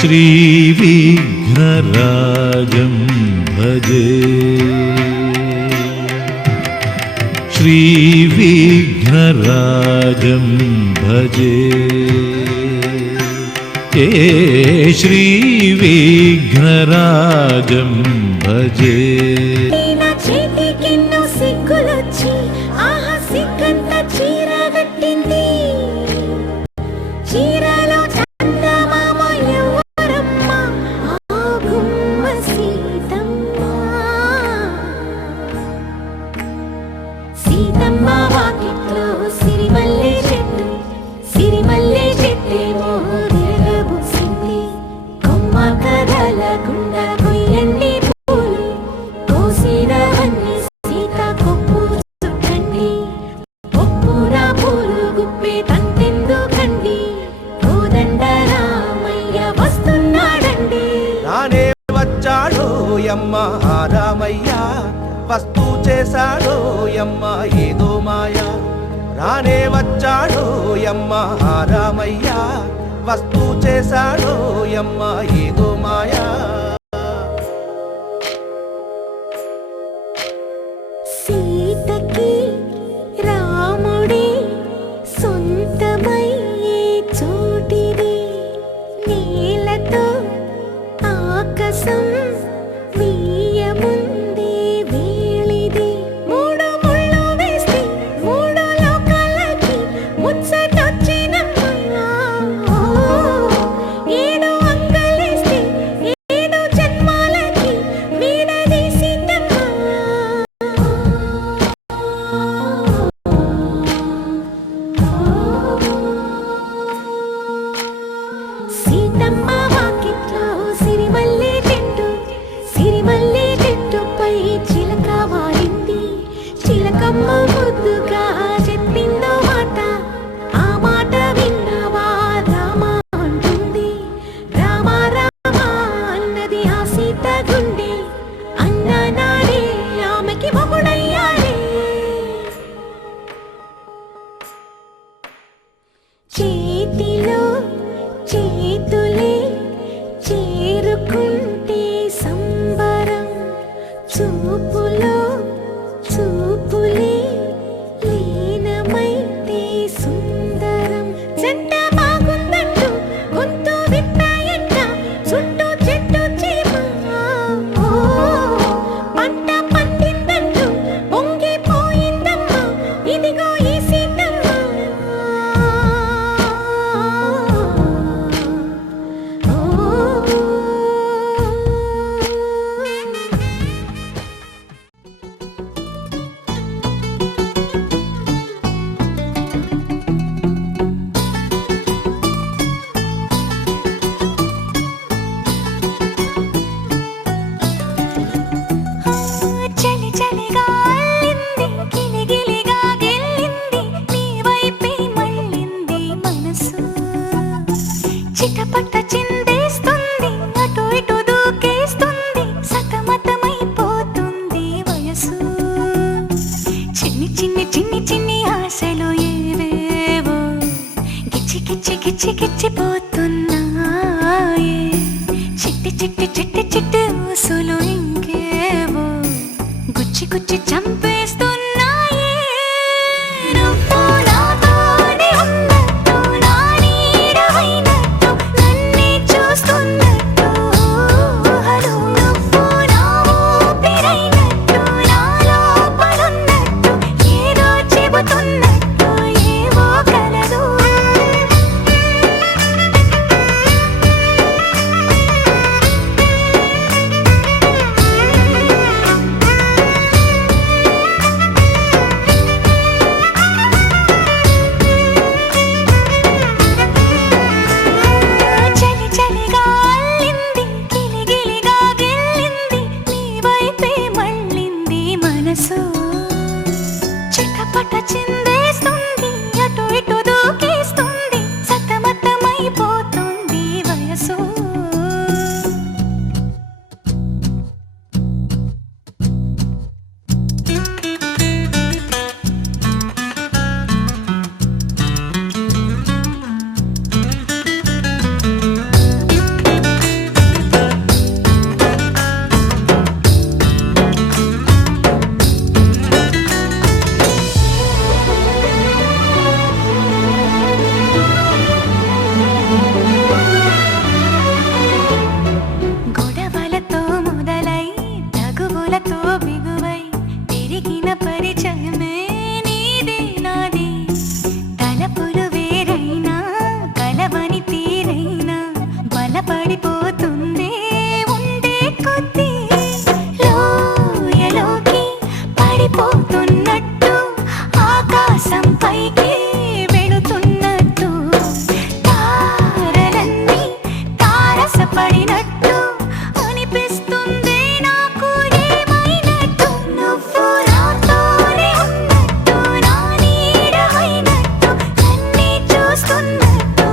श्रीविघ्नराजं भजे श्रीविघ्नराजं भजे श्रीविघ्नराजं भजे రామయ్య వస్తు చేశాడో యమ్మ ఏదో మాయ రానే వచ్చాడో యమ్మ రామయ్య వస్తు చేశాడో యమ్మ ఏదో మాయ సీతకి రాముడే సొంతమయ్యే చోటిది నీలతో ఆకాశం చేతిలో చేతులే చేరుకుంటే సంబరం చూపులో చూపులే లీనమైతే సుందరం జంట బాగుందంటూ గొంతు విప్పాయంట చుట్టూ చెట్టు చీమ పంట పండిందంటూ పొంగిపోయిందమ్మా ఇదిగో ఈ సీతమ్మ చిటపట చిందేస్తుంది అటు ఇటు దూకేస్తుంది సతమతమైపోతుంది వయసు చిన్ని చిన్ని చిన్ని చిన్ని ఆశలు ఏవేవో గిచ్చి గిచ్చి గిచ్చి గిచ్చిపోతున్నాయే చిట్టి చిట్టి చిట్టి చిట్టి ఊసులు ఇంకేవో గుచ్చి గుచ్చి చంపేస్తున్నాయే నువ్వు నాతోనే ఉన్నట్టు నా నీడవైనట్టు నన్నే చూస్తున్నట్టు ఊహలు నువ్వు నా ఊపిరైనట్టు నా లోపలున్నట్టు ఏదో చెబుతున్నట్టు ఏవో కలదు పైకి వెళుతున్నట్టు తారలన్నీ తారసపడినట్టు అనిపిస్తుంది నాకు ఏమైనట్టు నువ్వు నాతోనే ఉన్నట్టు నా నీడ అయినట్టు నన్నే చూస్తున్నట్టు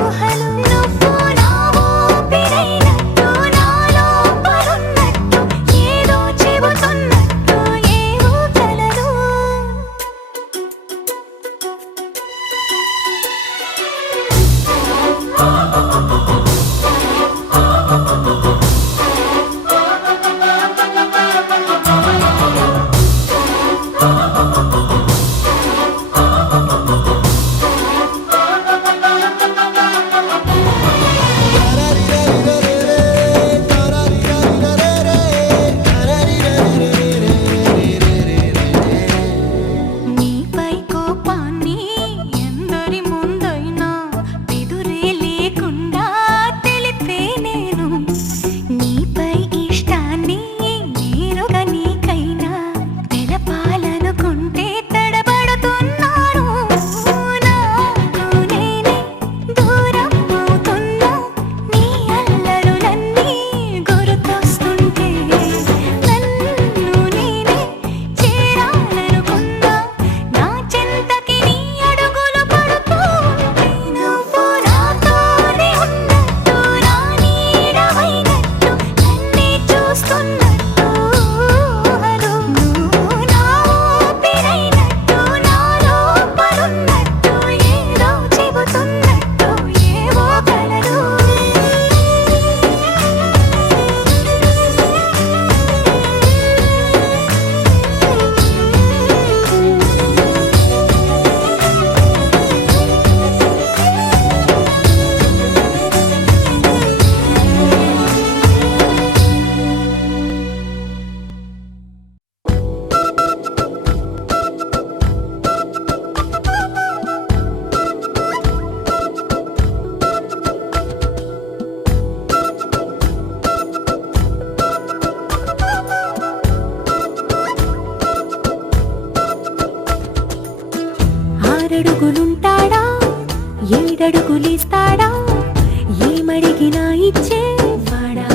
ఊహలు నువ్వు నా ఊపిరైనట్టు నా లోపలున్నట్టు ఏదో చెబుతున్నట్టు ఏవో కలలు నీపై కోపాన్ని ఎందరి ముందైనా ఎదురే లేకుండా తెలిపే నేను నీపై ఇష్టాన్ని నేరుగా నీకైనా తెలపాలనుకుంటే తడబడుతున్నాను నాకు నేనే దూరం అవుతున్నా నీ అల్లరులన్నీ గుర్తొస్తుంటే నన్ను నేనే చేరాలనుకున్నా నా చెంతకి నీ అడుగులు పడుతూ ఉంటే నువ్వు నాతోనే ఉన్నట్టు నా నీడ అయినట్టు నన్నే చూస్తున్నట్టు ఊహలు నువ్వు నా ఊపిరైనట్టు నా లోపలున్నట్టు ఏదో చెబుతున్నట్టు ఏవో కలలు ఆరడుగులుంటాడా ఏడడుగులిస్తాడా ఏమడిగినా ఇచ్చేవాడా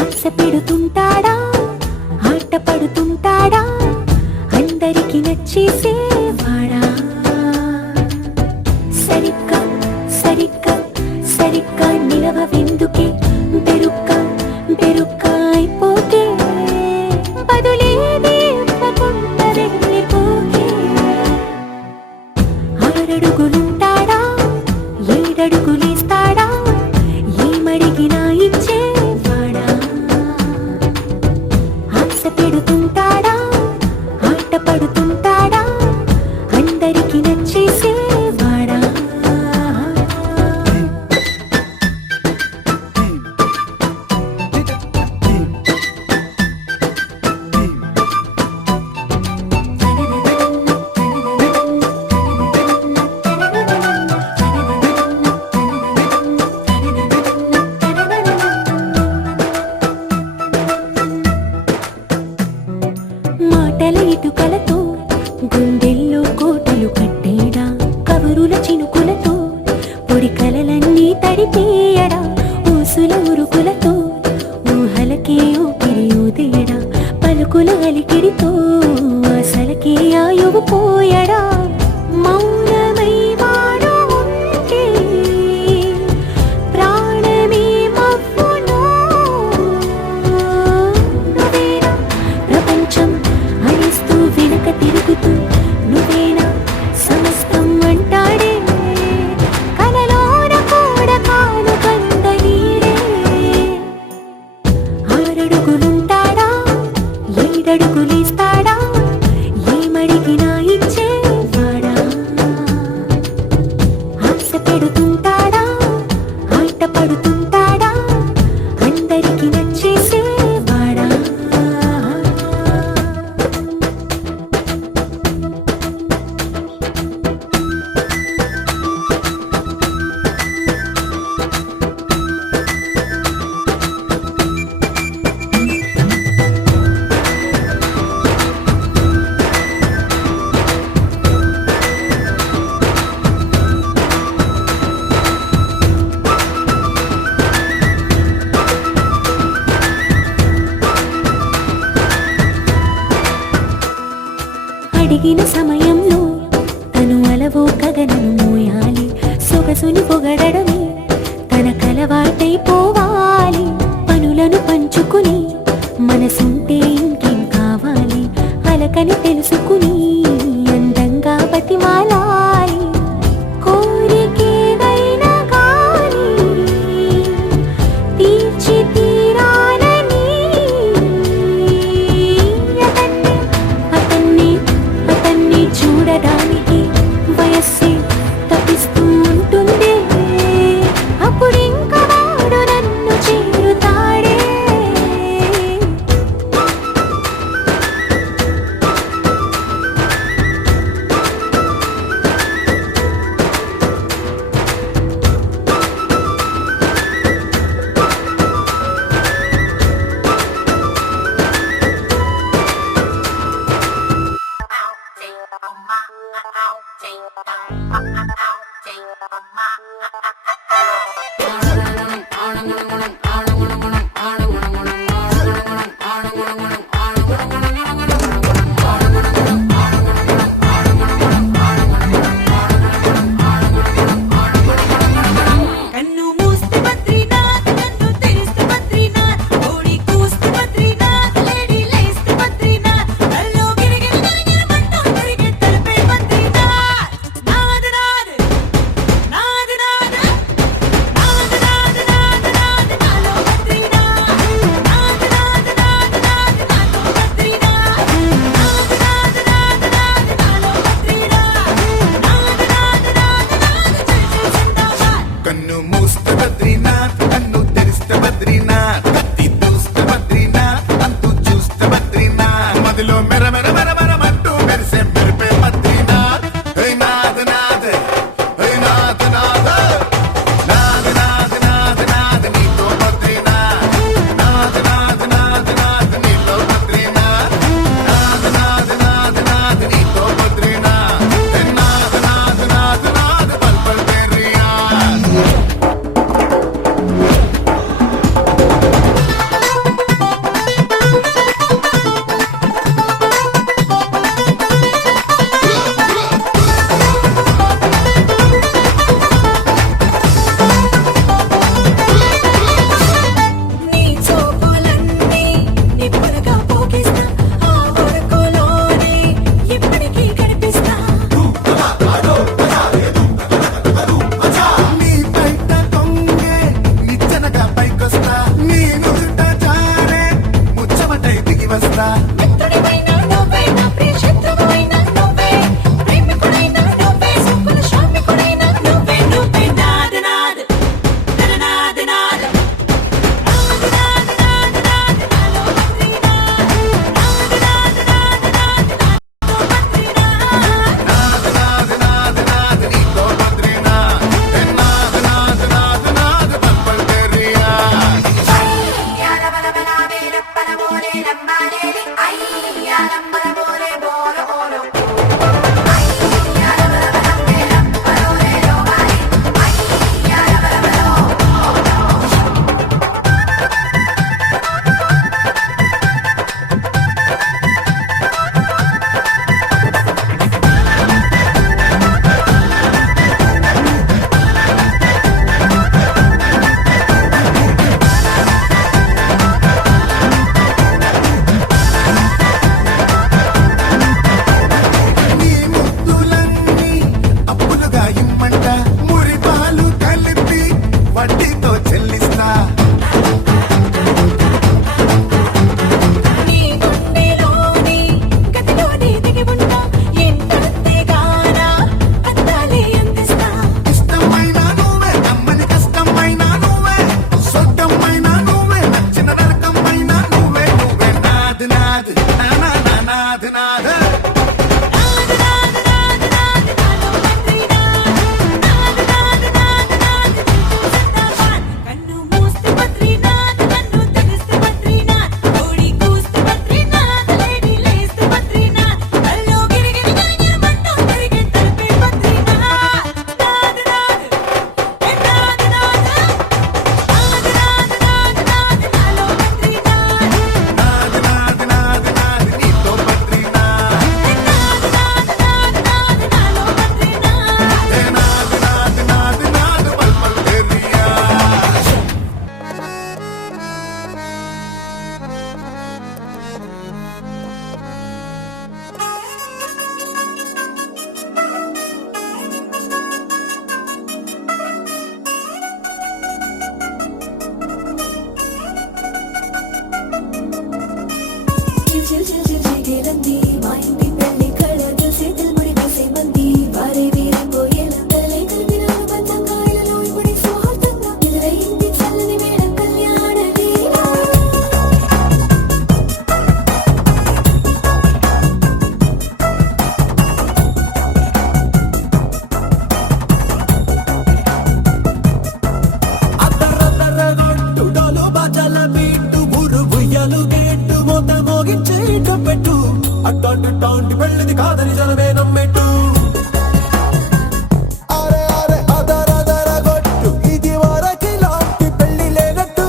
ఆశ పెడుతుంటాడా ఆట పడుతుంటాడా అందరికి నచ్చేసేవాడా సరిగ్గా సరిగ్గా సరిగ్గా నిలవెందుకే బెరుక్క బెరుక్క అయిపోతే బదులేది ఇవ్వకుండా వెళ్ళిపోకే ఆరడుగులుంటాడా ఏడడుగులిస్తాడా ఏమడిగినా ఇచ్చేవాడా ఆశ పెడుతుంటాడా ఆట పడుతుంటాడా అందరికి నచ్చేసేవాడా మాటల ఇటుకలతో గుండెల్లో కోటలు కట్టేడా కబురుల చినుకులతో పొడి కలలన్నీ తడిపేయడా ఊసుల ఉరుకులతో ఊహలకే ఊపిరి ఊదేయడా పలుకుల అలికిడితో అసలకే ఆయువు పోయడా మౌనమై వాడు ఉంటే ప్రాణమే మవ్వును నువ్వేనా ప్రపంచం అనిస్తూ వెనక తిరుగుతూ నువ్వేనా సమస్తం అంటాడే కలలోన కూడా కాను కంద నీరే ఆరడుగులుంటాడా ఏడడుగులిస్తాడా ఏమడిగినా ఇచ్చే అడిగిన సమయంలో తను అలవో గగనను మోయాలి. సొగసుని పొగడమే తన కలవాటైపోవాలి. పనులను పంచుకుని మనసుంటే ఇంకేం కావాలి. అలకని తెలుసుకుని అందంగా బతిమాలాలి. కోరికేదైనా గాని తీర్చి తీరాలని అతన్ని చూడడానికి వయస్సే తప్పిస్తూ ఉంటుంది. అప్పుడింక వాడు నన్ను చేరుతాడే. కన్ను మూస్తే బద్రీనాథ్, కన్ను తెరిస్తే బద్రీనాథ్, ఓడి కూస్తే బద్రీనాథ్, లేడీ లేస్తే బద్రీనాథ్, కల్లో గిరిగిరి గిరిగిరిమంటూ తిరిగే తలపే బద్రీనాథ్. నాద్ నాద్ నాద్ నాద్ నాద్ నాద్ నాద్ నాద్ నాలో బద్రీనాథ్. కాదని జనమే నమ్మెట్టు అరే అరే అదరదర గొట్టు ఇది వరకి లాంటి పెళ్లి లేనట్టు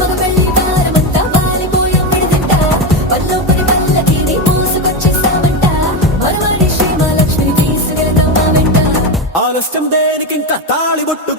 మగ పెళ్లి వారమంతా వాలిపోయాం విడిదింట పల్లోపడి పల్లకిని మోసుకొచ్చేస్తామంట మరవాడి శ్రీ మహాలక్ష్మి తీసుకెళ్తాం మా వెంట ఆలస్యం దేనికింకా తాళి బొట్టు